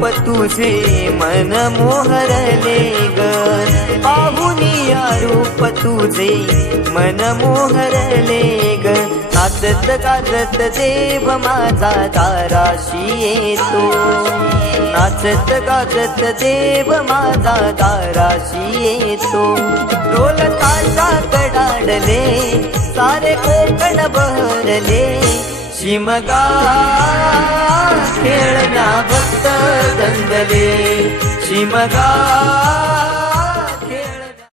रूप तुझे मन मोहरले ग, पाहुनिया रूप तुझे मन मोहरले ग। नाचत गाजत देव माझा दाराशी येतो, नाचत गाजत देव माझा दाराशी येतो। ढोल ताशा कडाडले सारे कोकण बहरले, शिमगा खेळना भक्त दंगले, शिमगा